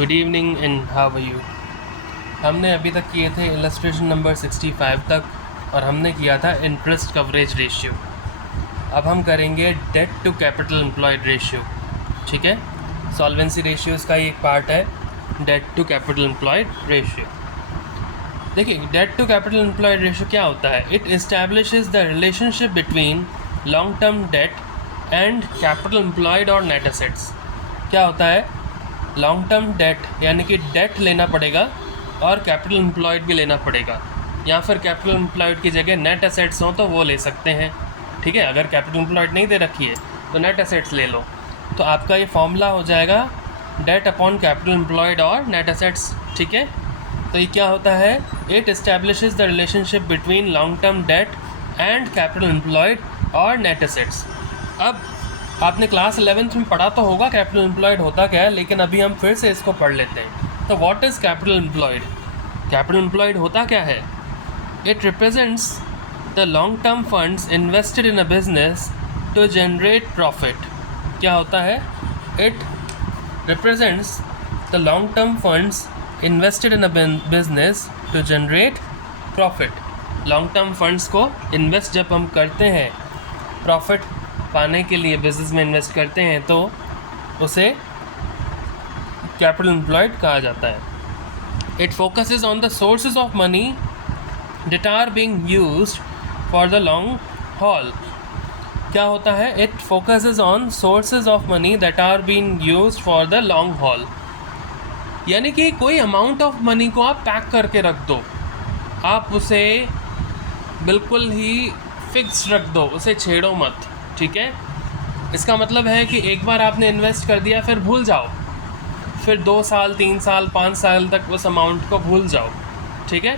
Good evening and how are you. हमने अभी तक किए थे इलस्ट्रेशन नंबर 65 तक और हमने किया था इंटरेस्ट कवरेज रेशियो। अब हम करेंगे debt to capital employed ratio. ठीक है, सॉल्वेंसी रेशियोज़ का ही एक पार्ट है debt to capital employed ratio. देखिए, debt to capital employed ratio क्या होता है? It establishes the relationship between long term debt and capital employed और नेट एसेट्स। क्या होता है? लॉन्ग टर्म डेट यानी कि डेट लेना पड़ेगा और कैपिटल एम्प्लॉयड भी लेना पड़ेगा, या फिर कैपिटल एम्प्लॉयड की जगह नेट एसेट्स हों तो वो ले सकते हैं। ठीक है, अगर कैपिटल एम्प्लॉयड नहीं दे रखी है तो नेट एसेट्स ले लो। तो आपका ये फॉर्मूला हो जाएगा डेट अपॉन कैपिटल एम्प्लॉयड और नेट एसेट्स। ठीक है, तो ये क्या होता है? It establishes the relationship between long term debt and capital employed और नेट एसेट्स। अब आपने क्लास 11th में पढ़ा तो होगा कैपिटल एम्प्लॉयड होता क्या है, लेकिन अभी हम फिर से इसको पढ़ लेते हैं। तो what is capital employed? Capital employed होता क्या है? It represents the long term funds invested in a business to generate profit. क्या होता है? It represents the long term funds invested in a business to generate profit. Long term funds को invest जब हम करते हैं प्रॉफिट पाने के लिए, बिजनेस में इन्वेस्ट करते हैं, तो उसे कैपिटल एम्प्लॉयड कहा जाता है। It focuses on the sources of money that are being used for the long haul. क्या होता है? It focuses on sources of money that are being used for the long haul. यानी कि कोई amount of money को आप pack करके रख दो, आप उसे बिल्कुल ही फिक्स रख दो, उसे छेड़ो मत। ठीक है, इसका मतलब है कि एक बार आपने इन्वेस्ट कर दिया फिर भूल जाओ, फिर 2 साल 3 साल 5 साल तक उस अमाउंट को भूल जाओ। ठीक है,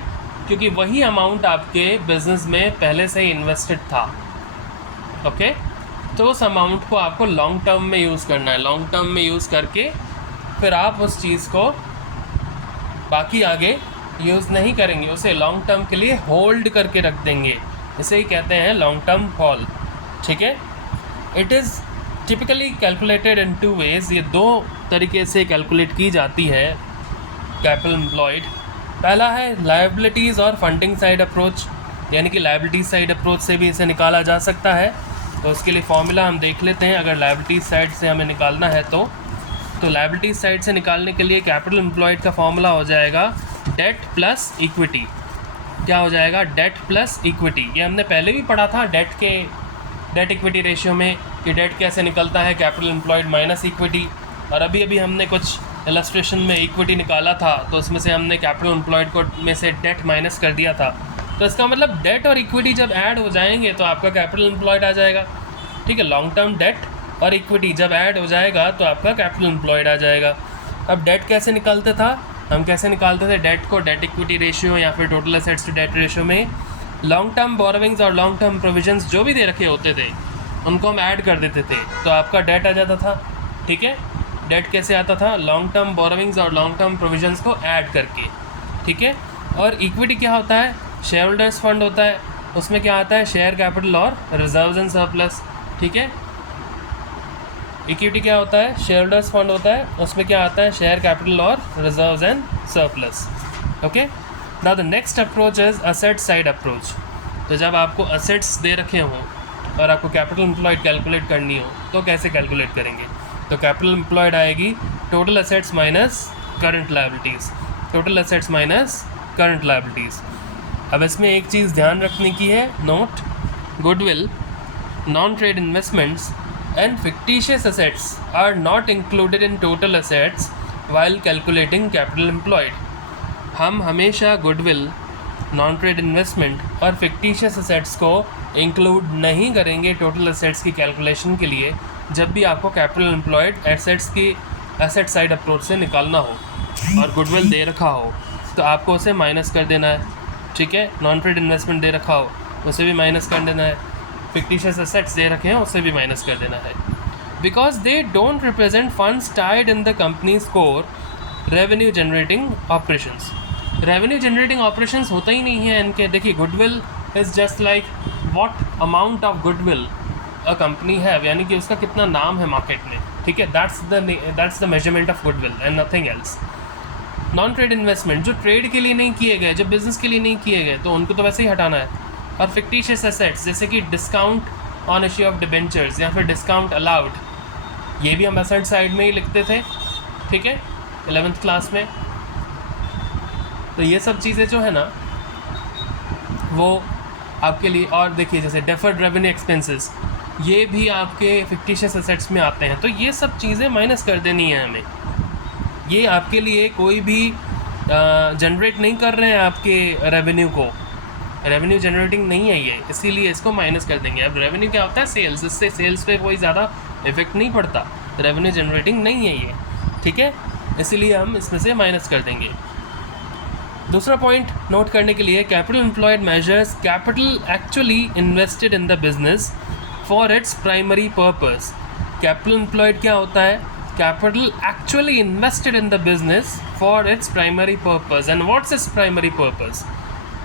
क्योंकि वही अमाउंट आपके बिजनेस में पहले से ही इन्वेस्टेड था। ओके, तो उस अमाउंट को आपको लॉन्ग टर्म में यूज़ करना है। लॉन्ग टर्म में यूज़ करके फिर आप उस चीज़ को बाकी आगे यूज़ नहीं करेंगे, उसे लॉन्ग टर्म के लिए होल्ड करके रख देंगे। इसे ही कहते हैं लॉन्ग टर्म हॉल। ठीक है, it is typically calculated in 2 ways. ये 2 तरीके से कैलकुलेट की जाती है कैपिटल एम्प्लॉयड। पहला है लायबिलिटीज़ और फंडिंग साइड अप्रोच, यानी कि लायबिलिटीज साइड अप्रोच से भी इसे निकाला जा सकता है। तो उसके लिए फॉर्मूला हम देख लेते हैं। अगर लायबिलिटीज साइड से हमें निकालना है तो लायबिलिटीज साइड से निकालने के लिए कैपिटल एम्प्लॉयड का फॉर्मूला हो जाएगा डेट प्लस इक्विटी। क्या हो जाएगा? Debt plus equity. ये हमने पहले भी पढ़ा था डेट इक्विटी रेशियो में कि डेट कैसे निकलता है, कैपिटल एम्प्लॉयड माइनस इक्विटी। और अभी हमने कुछ इलस्ट्रेशन में इक्विटी निकाला था, तो उसमें से हमने कैपिटल एम्प्लॉयड को में से डेट माइनस कर दिया था। तो इसका मतलब डेट और इक्विटी जब ऐड हो जाएंगे तो आपका कैपिटल एम्प्लॉयड आ जाएगा। ठीक है, लॉन्ग टर्म डेट और इक्विटी जब ऐड हो जाएगा तो आपका कैपिटल एम्प्लॉयड आ जाएगा। अब डेट कैसे निकालते था? हम कैसे निकालते थे डेट को? डेट इक्विटी रेशियो या फिर total assets to debt ratio में लॉन्ग टर्म बोरोविंग्स और लॉन्ग टर्म प्रोविजंस जो भी दे रखे होते थे उनको हम ऐड कर देते थे, तो आपका डेट आ जाता था। ठीक है, डेट कैसे आता था? लॉन्ग टर्म बोरोविंग्स और लॉन्ग टर्म प्रोविजंस को ऐड करके। ठीक है, और इक्विटी क्या होता है? शेयर होल्डर्स फंड होता है, उसमें क्या आता है? शेयर कैपिटल और रिजर्व्स एंड सरप्लस। ठीक है, इक्विटी क्या होता है? शेयर होल्डर्स फंड होता है, उसमें क्या आता है? शेयर कैपिटल और reserves and surplus. Okay, now the next approach is asset side approach. तो जब आपको असेट्स दे रखे हों और आपको कैपिटल एम्प्लॉयड कैलकुलेट करनी हो तो कैसे कैलकुलेट करेंगे? तो कैपिटल एम्प्लॉयड आएगी total assets minus current liabilities. Total assets minus current liabilities. अब इसमें एक चीज़ ध्यान रखने की है, note: goodwill, non trade investments and fictitious assets are not included in total assets while calculating capital employed. हम हमेशा गुडविल, नॉन ट्रेड इन्वेस्टमेंट और फिक्टिशियस असेट्स को इंक्लूड नहीं करेंगे टोटल असेट्स की कैलकुलेशन के लिए जब भी आपको कैपिटल एम्प्लॉयड एसेट्स की एसेट साइड अप्रोच से निकालना हो और गुडविल दे रखा हो तो आपको उसे माइनस कर देना है। ठीक है, नॉन ट्रेड इन्वेस्टमेंट दे रखा हो उसे भी माइनस कर देना है, फिक्टिशियस एसेट्स दे रखे हैं उसे भी माइनस कर देना है। Because they don't represent funds tied in the companies core revenue generating operations. Revenue generating operations होता ही नहीं है इनके। देखिए, goodwill is just like what amount of goodwill a company है, यानी कि उसका कितना नाम है मार्केट में। ठीक है, that's the measurement of goodwill and nothing else. Non trade investment, जो ट्रेड के लिए नहीं किए गए, जो बिजनेस के लिए नहीं किए गए, तो उनको तो वैसे ही हटाना है। और फिक्टिशियस एसेट्स जैसे कि discount on issue of debentures या फिर डिस्काउंट अलाउड, ये भी हम एसेट साइड में ही लिखते थे, ठीक है, 11th क्लास में। तो ये सब चीज़ें जो है ना वो आपके लिए, और देखिए जैसे डेफर्ड रेवेन्यू एक्सपेंसेस, ये भी आपके फिक्टिशियस एसेट्स में आते हैं। तो ये सब चीज़ें माइनस कर देनी है हमें। ये आपके लिए कोई भी जनरेट नहीं कर रहे हैं आपके रेवेन्यू को, रेवेन्यू जनरेटिंग नहीं है ये, इसीलिए इसको माइनस कर देंगे। अब रेवेन्यू क्या होता है? सेल्स, इससे सेल्स पे कोई ज़्यादा इफेक्ट नहीं पड़ता, रेवेन्यू जनरेटिंग नहीं है ये, ठीक है, इसीलिए हम इसमें से माइनस कर देंगे। दूसरा पॉइंट नोट करने के लिए, capital employed measures capital actually invested in the business for its primary purpose. Capital employed क्या होता है? Capital actually invested in the business for its primary purpose. And what's its primary purpose?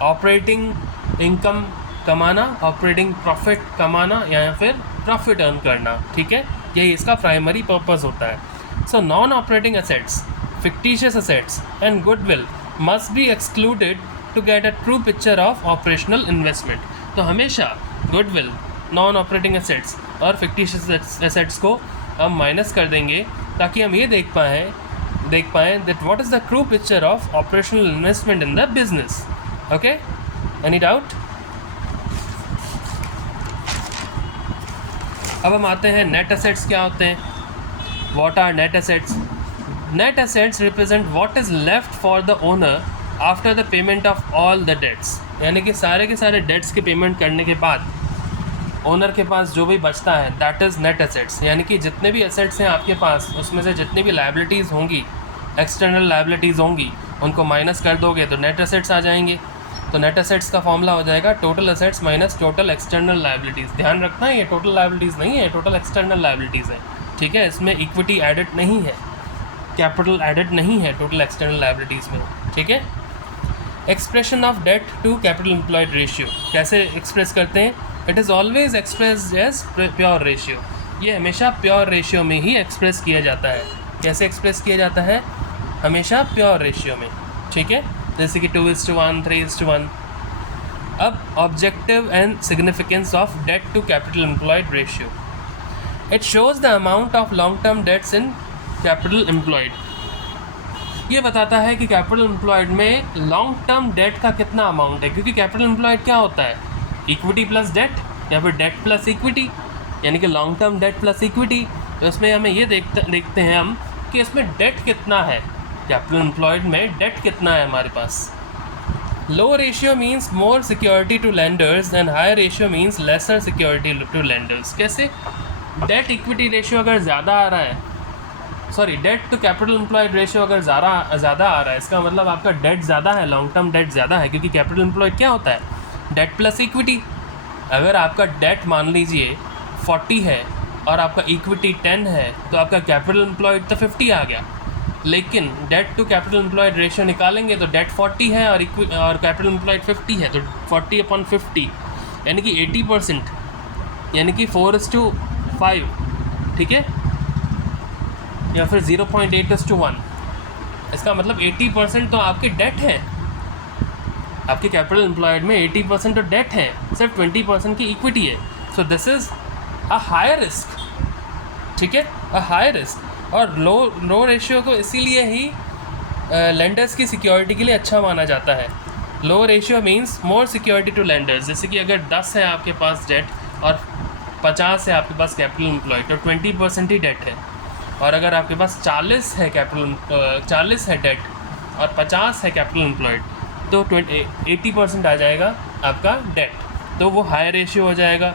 Operating income कमाना, operating profit कमाना या फिर profit earn करना, ठीक है, यही इसका प्राइमरी पर्पस होता है। So non operating assets, fictitious assets and goodwill must be excluded to get a true picture of operational investment। तो हमेशा goodwill, नॉन ऑपरेटिंग एसेट्स और fictitious assets को हम माइनस कर देंगे ताकि हम ये देख पाएँ that what is the true picture of operational investment in the business। okay, any doubt? अब हम आते हैं नेट एसेट्स क्या होते हैं। What are net assets? Net assets represent what is left for the owner after the payment of all the debts। यानी कि सारे के सारे डेट्स के पेमेंट करने के बाद ओनर के पास जो भी बचता है, दैट इज़ नेट एसेट्स। यानी कि जितने भी एसेट्स हैं आपके पास, उसमें से जितनी भी लायबिलिटीज़ होंगी, एक्सटर्नल लायबिलिटीज़ होंगी, उनको माइनस कर दोगे तो नेट एसेट्स आ जाएंगे। तो नेट एसेट्स का फॉर्मूला हो जाएगा total assets minus total external liabilities. ध्यान रखना है ये टोटल लायबिलिटीज़ नहीं है, टोटल एक्सटर्नल लायबिलिटीज़ है, ठीक है, इसमें इक्विटी एडेड नहीं है, कैपिटल एडेड नहीं है टोटल एक्सटर्नल लायबिलिटीज़ में, ठीक है। Expression of debt to capital employed ratio कैसे एक्सप्रेस करते हैं? It is always express as pure ratio. ये हमेशा प्योर रेशियो में ही एक्सप्रेस किया जाता है। कैसे एक्सप्रेस किया जाता है? हमेशा प्योर रेशियो में, ठीक है, जैसे कि 2:1, 3:1। अब objective and significance of debt to capital employed ratio. It shows the amount of long term debts in capital employed. ये बताता है कि कैपिटल एम्प्लॉयड में लॉन्ग टर्म डेट का कितना अमाउंट है, क्योंकि कैपिटल एम्प्लॉयड क्या होता है? इक्विटी प्लस डेट या फिर डेट प्लस इक्विटी, यानी कि long term date plus equity. तो इसमें हमें ये देखते हैं हम कि इसमें डेट कितना है, कैपिटल एम्प्लॉयड में डेट कितना है हमारे पास। Low ratio means more security to lenders and high ratio means lesser security to lenders. कैसे? डेट इक्विटी रेशियो अगर ज़्यादा आ रहा है, debt to capital employed ratio अगर ज़्यादा आ रहा है, इसका मतलब आपका डेट ज़्यादा है, लॉन्ग टर्म डेट ज़्यादा है, क्योंकि कैपिटल एम्प्लॉयड क्या होता है? Debt plus equity. अगर आपका डेट मान लीजिए 40 है और आपका इक्विटी 10 है, तो आपका कैपिटल एम्प्लॉयड तो 50 आ गया। लेकिन debt to capital employed ratio निकालेंगे तो डेट 40 है और कैपिटल एम्प्लॉयड 50 है, तो 40/50 यानी कि 80%, यानी कि 4:5, ठीक है, या फिर 0.8:1। इसका मतलब 80% तो आपके डेट है, आपके कैपिटल एम्प्लॉयड में 80% तो डेट है, सिर्फ 20% की इक्विटी है। So this is a higher risk, ठीक है, अ हायर रिस्क। और लो रेशियो को इसीलिए ही लेंडर्स की सिक्योरिटी के लिए अच्छा माना जाता है। Low ratio means more security to lenders. जैसे कि अगर 10 है आपके पास डेट और 50 है आपके पास कैपिटल एम्प्लॉयड, तो 20% ही डेट है। और अगर आपके पास 40 है डेट और 50 है कैपिटल एम्प्लॉयड, तो 80% आ जाएगा आपका डेट, तो वो हाई रेशियो हो जाएगा।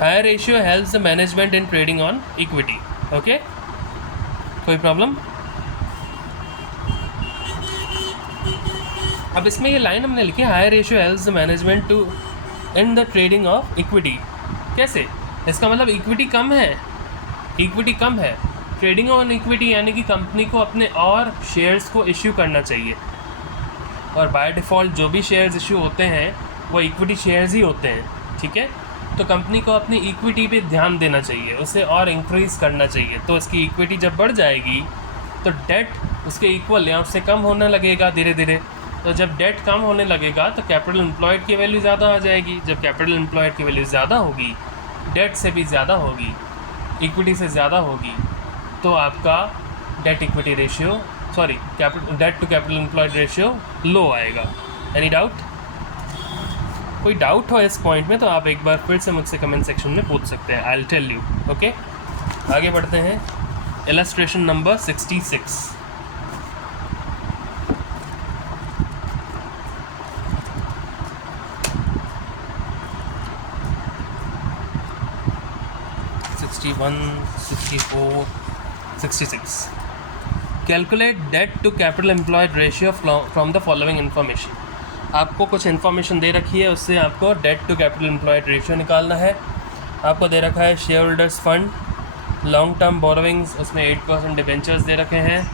High ratio helps the management in trading on equity. Okay, कोई प्रॉब्लम? अब इसमें ये लाइन हमने लिखी, high ratio helps the management to in the trading of equity. कैसे? इसका मतलब इक्विटी कम है, ट्रेडिंग ऑन इक्विटी, यानी कि कंपनी को अपने और शेयर्स को इश्यू करना चाहिए। और बाय डिफ़ॉल्ट जो भी शेयर्स इश्यू होते हैं वो इक्विटी शेयर्स ही होते हैं, ठीक है। तो कंपनी को अपनी इक्विटी पे ध्यान देना चाहिए, उसे और इंक्रीज़ करना चाहिए। तो इसकी इक्विटी जब बढ़ जाएगी तो डेट उसके इक्वल या उससे कम होने लगेगा धीरे धीरे। तो जब डेट कम होने लगेगा तो कैपिटल एम्प्लॉयड की वैल्यू ज़्यादा आ जाएगी। जब कैपिटल एम्प्लॉयड की वैल्यू ज़्यादा होगी, डेट से भी ज़्यादा होगी, इक्विटी से ज़्यादा होगी, तो आपका debt equity ratio debt to capital employed ratio low आएगा। Any doubt? कोई डाउट हो इस पॉइंट में तो आप एक बार फिर से मुझसे कमेंट सेक्शन में पूछ सकते हैं। I will tell you. Okay, आगे बढ़ते हैं। Illustration number 66। Calculate debt to capital employed ratio from the following information. आपको कुछ इन्फॉर्मेशन दे रखी है, उससे आपको debt to capital employed ratio निकालना है। आपको दे रखा है share holders fund, long term borrowings, उसमें 8% डिबेंचर्स दे रखे हैं,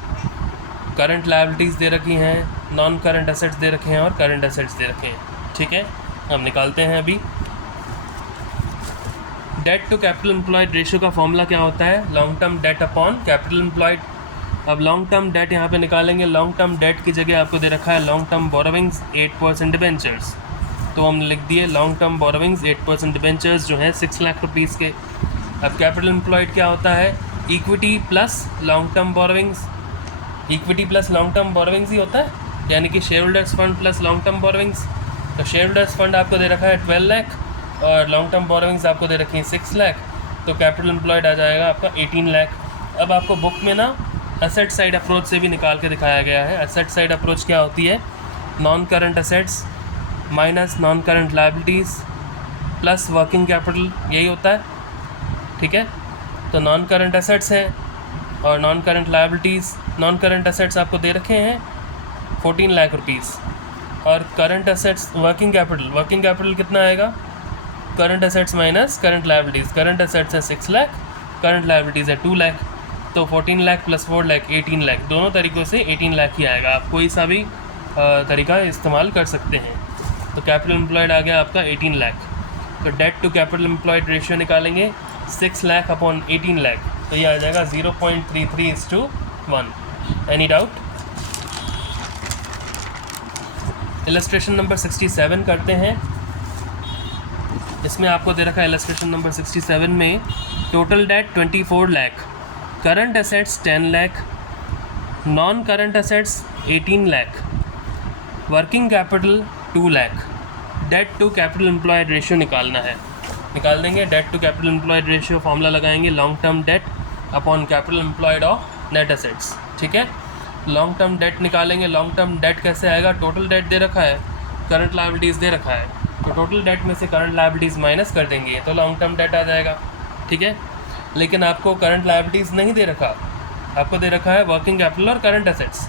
करंट लायबिलिटीज़ दे रखी हैं, नॉन करंट एसेट्स दे रखे हैं और करंट एसेट्स दे रखे हैं। ठीक है, हम निकालते हैं अभी। Debt to capital employed ratio का फॉर्मूला क्या होता है? Long term debt upon capital employed. अब लॉन्ग टर्म डेट यहाँ पे निकालेंगे। लॉन्ग टर्म डेट की जगह आपको दे रखा है लॉन्ग टर्म बोरोविंग्स 8% डिबेंचर्स, तो हम लिख दिए लॉन्ग टर्म बोरोविंग्स 8% डिबेंचर्स जो हैं 6 लाख रुपीज़ के। अब कैपिटल एम्प्लॉयड क्या होता है? Equity plus long term borrowings. Equity plus long term borrowings ही होता है, यानी कि share holders fund plus long term borrowings. तो शेयर होल्डर्स फंड आपको दे रखा है 12 लाख और लॉन्ग टर्म बोरोविंग्स आपको दे रखी है 6 लाख, तो कैपिटल एम्प्लॉयड आ जाएगा आपका 18 लाख। अब आपको बुक में ना एसेट साइड अप्रोच से भी निकाल के दिखाया गया है। एसेट साइड अप्रोच क्या होती है? Non current assets minus non current liabilities plus working capital, यही होता है। ठीक है, तो नॉन करंट एसेट्स है और non current liabilities. Non current assets आपको दे रखे हैं 14 लाख रुपीज़ और करंट एसेट्स वर्किंग कैपिटल कितना आएगा? Current assets minus current liabilities. Current assets है 6 लाख, करंट लायबिलिटीज़ है 2 लाख, तो 14 लाख प्लस 4 लाख 18 लाख। दोनों तरीक़ों से 18 लाख ही आएगा। आप कोई सा भी तरीका इस्तेमाल कर सकते हैं। तो कैपिटल एम्प्लॉयड आ गया आपका 18 लाख। तो debt to capital employed ratio निकालेंगे 6 लाख अपॉन 18 लाख, तो ये आ जाएगा 0.33:1। Any doubt? इलस्ट्रेशन नंबर 67 करते हैं। इसमें आपको दे रखा है इलस्ट्रेशन नंबर 67 में total debt 24 lakh, current assets 10 lakh, non current assets 18 lakh, working capital 2 lakh. Debt to capital employed ratio निकालना है। निकाल देंगे। Debt to capital employed ratio formula लगाएंगे long term debt upon capital employed और नेट एसेट्स। ठीक है, लॉन्ग टर्म डेट निकालेंगे। Long term debt कैसे आएगा? टोटल डेट दे रखा है, करंट लायबिलिटीज़ दे रखा है, तो टोटल डेट में से करंट लायबिलिटीज़ माइनस कर देंगे तो लॉन्ग टर्म डेट आ जाएगा। ठीक है, लेकिन आपको करंट लायबिलिटीज़ नहीं दे रखा, आपको दे रखा है वर्किंग कैपिटल और current assets.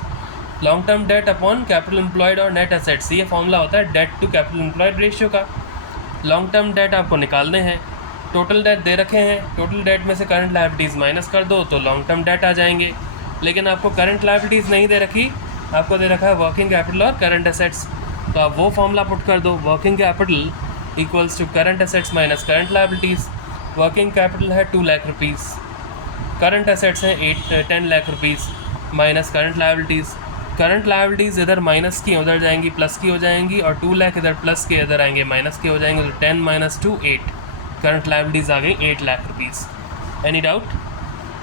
Long term debt upon capital employed और नेट एसेट्स, ये फॉर्मूला होता है debt to capital employed ratio का। लॉन्ग टर्म डेट आपको निकालने हैं। टोटल डेट दे रखे हैं, टोटल डेट में से करंट लायबिलिटीज़ माइनस कर दो तो लॉन्ग टर्म डेट आ जाएंगे। लेकिन आपको करंट लायबिलिटीज़ नहीं दे रखी, आपको दे रखा है वर्किंग कैपिटल और करंट एसेट्स, तो आप वो फॉर्मूला पुट कर दो। Working capital equals to current assets minus current liabilities. Working capital है 2 लाख रुपीज़, करंट एसेट्स हैं 10 lakh rupees minus current liabilities. Current liabilities इधर माइनस की उधर जाएंगी, प्लस की हो जाएंगी, और 2 लाख इधर प्लस के इधर आएंगे, माइनस के हो जाएंगे, तो 10 माइनस 2 8। करंट लायबिलिटीज़ आ गई 8 लाख रुपीज़। Any doubt?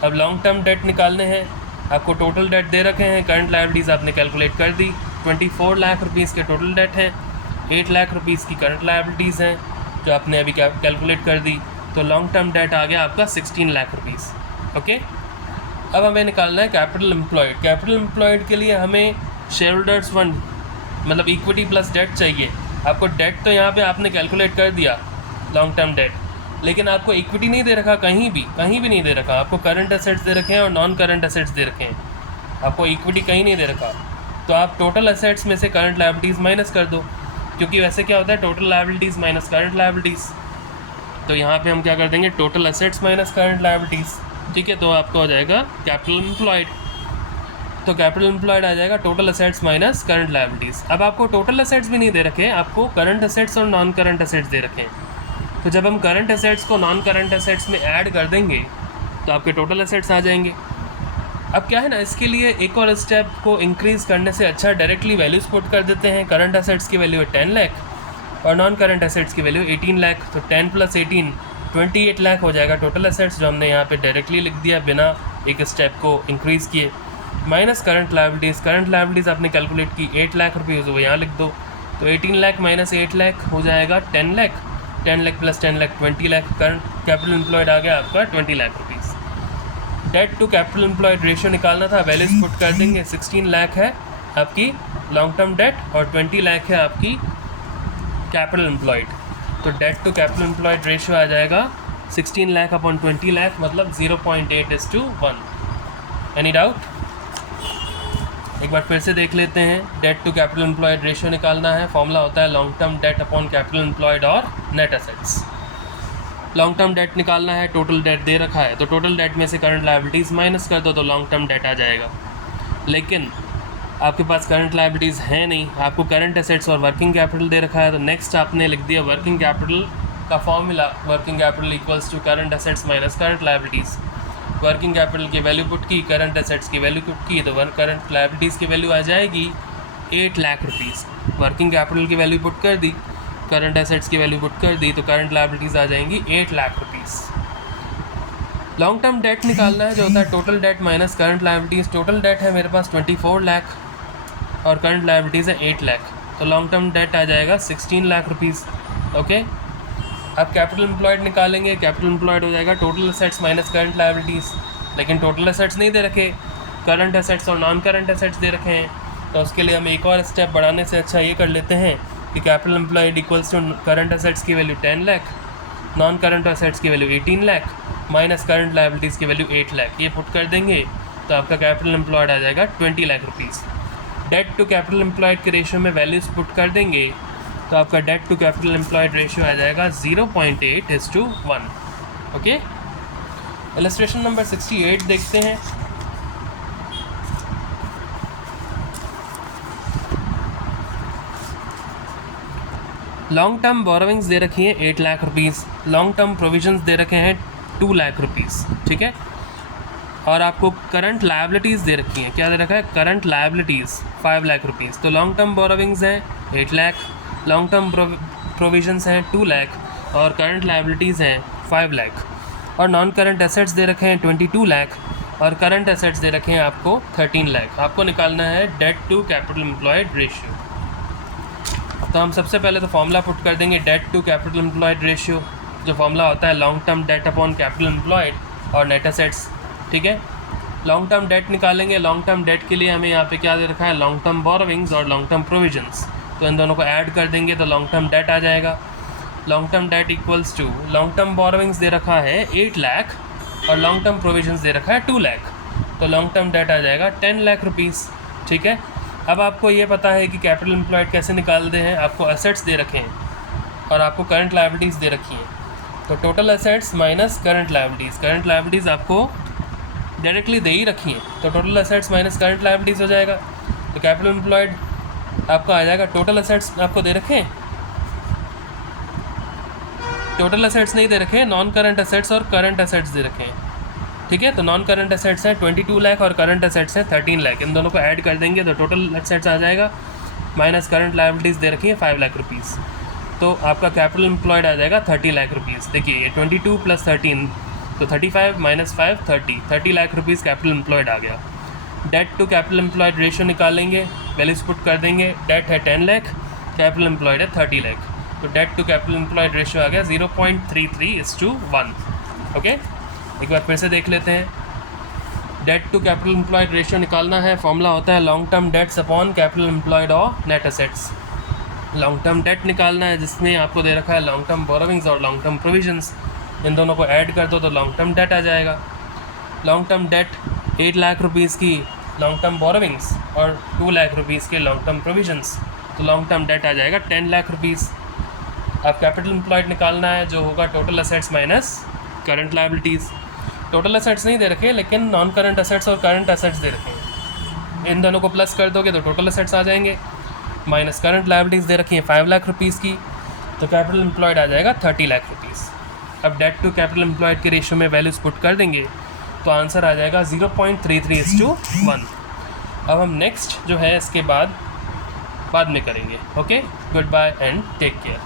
अब लॉन्ग टर्म डेट निकालने हैं। आपको टोटल डेट दे रखे हैं, करंट लायबिलिटीज़ आपने कैलकुलेट कर दी। 24 लाख रुपीज़ के टोटल डेट हैं, 8 लाख रुपीज़ की करंट लायबिलिटीज़ हैं जो आपने अभी कैलकुलेट कर दी। तो लॉन्ग टर्म डेट आ गया आपका 16 लाख रुपीज़। ओके, अब हमें निकालना है कैपिटल एम्प्लॉयड। कैपिटल एम्प्लॉयड के लिए हमें शेयर होल्डर्स फंड मतलब इक्विटी प्लस डेट चाहिए। आपको डेट तो यहाँ पे आपने कैलकुलेट कर दिया लॉन्ग टर्म डेट, लेकिन आपको इक्विटी नहीं दे रखा, कहीं भी नहीं दे रखा। आपको करंट एसेट्स दे रखे हैं और नॉन करंट एसेट्स दे रखे हैं, आपको इक्विटी कहीं नहीं दे रखा। तो आप टोटल एसेट्स में से करंट लायबिलिटीज़ माइनस कर दो, क्योंकि वैसे क्या होता है total liabilities minus current liabilities. तो यहाँ पे हम क्या कर देंगे, total assets minus current liabilities. ठीक है, तो आपका हो जाएगा कैपिटल एम्प्लॉयड। तो कैपिटल एम्प्लॉयड आ जाएगा total assets minus current liabilities. अब आपको टोटल एसेट्स भी नहीं दे रखे हैं, आपको करंट एसेट्स और नॉन करंट एसेट्स दे रखे हैं। तो जब हम करंट एसेट्स को नॉन करंट एसेट्स में ऐड कर देंगे तो आपके टोटल एसेट्स आ जाएंगे। अब क्या है ना, इसके लिए एक और स्टेप को इंक्रीज़ करने से अच्छा डायरेक्टली वैल्यूज़ पुट कर देते हैं। करंट एसेट्स की वैल्यू है 10 लाख और नॉन करंट एसेट्स की वैल्यू 18 लाख, तो 10 + 18 28 लाख हो जाएगा टोटल एसेट्स, जो हमने यहाँ पे डायरेक्टली लिख दिया बिना एक स्टेप को इंक्रीज़ किए। माइनस करंट लायबिलिटीज़ आपने कैलकुलेट की 8 लाख रुपीज़, वो यहाँ लिख दो। तो 18 लाख माइनस 8 लाख हो जाएगा 10 lakh, 10 lakh + 10 lakh 20 lakh. Current capital employed आ गया आपका 20 lakh rupees. Debt to capital employed ratio निकालना था, वैल्यूज पुट कर देंगे। 16 लाख है आपकी लॉन्ग टर्म डेट और 20 लाख है आपकी कैपिटल एम्प्लॉयड। तो debt to capital employed ratio आ जाएगा 16 लाख अपॉन 20 लाख, मतलब 0.8:1। Any doubt? एक बार फिर से देख लेते हैं। Debt to capital employed ratio निकालना है, फॉर्मूला होता है long term debt upon capital employed और net assets. Long term debt निकालना है, टोटल डेट दे रखा है तो टोटल डेट में से करंट लायबिलिटीज़ माइनस कर दो तो लॉन्ग टर्म डेट आ जाएगा। लेकिन आपके पास करंट लायबिलिटीज़ है नहीं, आपको करंट एसेट्स और वर्किंग कैपिटल दे रखा है, तो नेक्स्ट आपने लिख दिया वर्किंग कैपिटल का formula. Working capital equals to current assets minus current liabilities. Working capital की वैल्यू पुट की, करंट एसेट्स की वैल्यू पुट की, तो करंट लायबिलिटीज़ की वैल्यू आ जाएगी 8 लाख रुपीज़। वर्किंग कैपिटल की वैल्यू पुट कर दी, करंट एसेट्स की वैल्यू पुट कर दी, तो करंट लायबिलिटीज़ आ जाएंगी 8 lakh rupees. Long term debt निकालना है, जो होता है total date minus current liabilities. Total date है मेरे पास 24 लाख और करंट लायबिलिटीज़ है 8 लाख, तो लॉन्ग टर्म डेट आ जाएगा 16 लाख रुपीज़। ओके, अब कैपिटल एम्प्लॉयड निकालेंगे। कैपिटल एम्प्लॉयड हो जाएगा total assets minus current liabilities, लेकिन टोटल एसेट्स नहीं दे रखे, करंट एसेट्स और नॉन करंट एसेट्स दे रखे हैं। तो उसके लिए हम एक और स्टेप बढ़ाने से अच्छा ये कर लेते हैं कि capital employed equals to current assets की value 10 lakh, non current assets की value 18 lakh, minus current liabilities की वैल्यू 8 लाख। ये पुट कर देंगे तो आपका कैपिटल एम्प्लॉयड आ जाएगा 20 lakh rupees. Debt to capital employed के रेशियो में वैल्यूज पुट कर देंगे तो आपका debt to capital employed ratio आ जाएगा 0.8:1। ओके, इलस्ट्रेशन नंबर 68 देखते हैं। लॉन्ग टर्म बोरोविंग्स दे रखी हैं 8 lakh rupees, long term provisions दे रखे हैं 2 लाख रुपीज़, ठीक है। और आपको करंट लायबिलिटीज़ दे रखी हैं, क्या दे रखा है, करंट लायबिलिटीज़ 5 लाख रुपीज़। तो लॉन्ग टर्म बोरोविंग्स हैं 8 लाख, लॉन्ग टर्म प्रोविजंस हैं 2 लाख और करंट लायबिलिटीज़ हैं 5 लाख। और नॉन करंट एसेट्स दे रखे हैं 22 लाख और करंट एसेट्स दे रखे हैं आपको 13 लाख। आपको निकालना है debt to capital employed ratio. तो हम सबसे पहले तो फॉर्मूला पुट कर देंगे debt to capital employed ratio, जो फॉर्मूला होता है long term debt upon capital employed और नेट एसेट्स, ठीक है। लॉन्ग टर्म डेट निकालेंगे। लॉन्ग टर्म डेट के लिए हमें यहाँ पे क्या दे रखा है, लॉन्ग टर्म बोरोविंग्स और लॉन्ग टर्म प्रोविजंस, तो इन दोनों को ऐड कर देंगे तो लॉन्ग टर्म डेट आ जाएगा। Long term debt equals to long term borrowings दे रखा है 8 लाख और लॉन्ग टर्म प्रोविजंस दे रखा है 2 लाख, तो लॉन्ग टर्म डेट आ जाएगा 10 लाख रुपीज़, ठीक है। अब आपको ये पता है कि कैपिटल एम्प्लॉयड कैसे निकालते हैं। आपको एसेट्स दे रखे हैं और आपको करंट लायबिलिटीज़ दे रखी हैं, तो total assets minus current liabilities. Current liabilities आपको डायरेक्टली दे ही रखी है, तो total assets minus current liabilities हो जाएगा। तो कैपिटल एम्प्लॉयड आपका आ जाएगा, टोटल एसेट्स आपको दे रखे हैं, टोटल एसेट्स नहीं दे रखे हैं, नॉन करंट एसेट्स और करंट एसेट्स दे रखे हैं, ठीक है। तो नॉन करंट एसेट्स हैं 22 लाख और करंट एसेट्स हैं 13 लाख, इन दोनों को ऐड कर देंगे तो टोटल एसेट्स आ जाएगा माइनस करंट लायबिलिटीज़ दे रखी है 5 लाख रुपीज़, तो आपका कैपिटल एम्प्लॉयड आ जाएगा 30 लाख रुपीज़। देखिए 22 + 13 तो 35 - 5 30 लाख रुपीज़ कैपिटल एम्प्लॉयड आ गया। Debt to capital employed ratio निकालेंगे, वैल्यूज पुट कर देंगे। डेट है 10 लाख, कैपिटल एम्प्लॉयड है 30 लाख, तो debt to capital employed ratio आ गया 0.33:1। ओके, एक बार फिर से देख लेते हैं। Debt to capital employed ratio निकालना है, फॉर्मूला होता है long term debts upon capital employed और net assets. Long term debt निकालना है जिसमें आपको दे रखा है लॉन्ग टर्म बोरोविंग्स और लॉन्ग टर्म प्रोविजंस, इन दोनों को ऐड कर दो तो लॉन्ग टर्म डेट आ जाएगा। Long term date 8 lakh rupees की लॉन्ग टर्म बोरोविंग्स और 2 लाख रुपीज़ के लॉन्ग टर्म प्रोविजंस, तो लॉन्ग टर्म डेट आ जाएगा 10 लाख रुपीज़। अब कैपिटल एम्प्लॉयड निकालना है, जो होगा total assets minus current liabilities. Total assets नहीं दे रखे लेकिन नॉन करंट एसेट्स और करंट एसेट्स दे रखे हैं, इन दोनों को प्लस कर दोगे तो टोटल एसेट्स आ जाएंगे। माइनस करंट लायबिलिटीज़ दे रखी हैं 5 लाख रुपीज़ की, तो कैपिटल एम्प्लॉयड आ जाएगा 30 लाख रुपीज़। अब डेट टू कैपिटल एम्प्लॉयड के रेशियो में वैल्यूज़ पुट कर देंगे तो आंसर आ जाएगा 0.33:1। अब हम नेक्स्ट जो है इसके बाद में करेंगे। Okay, goodbye and take care.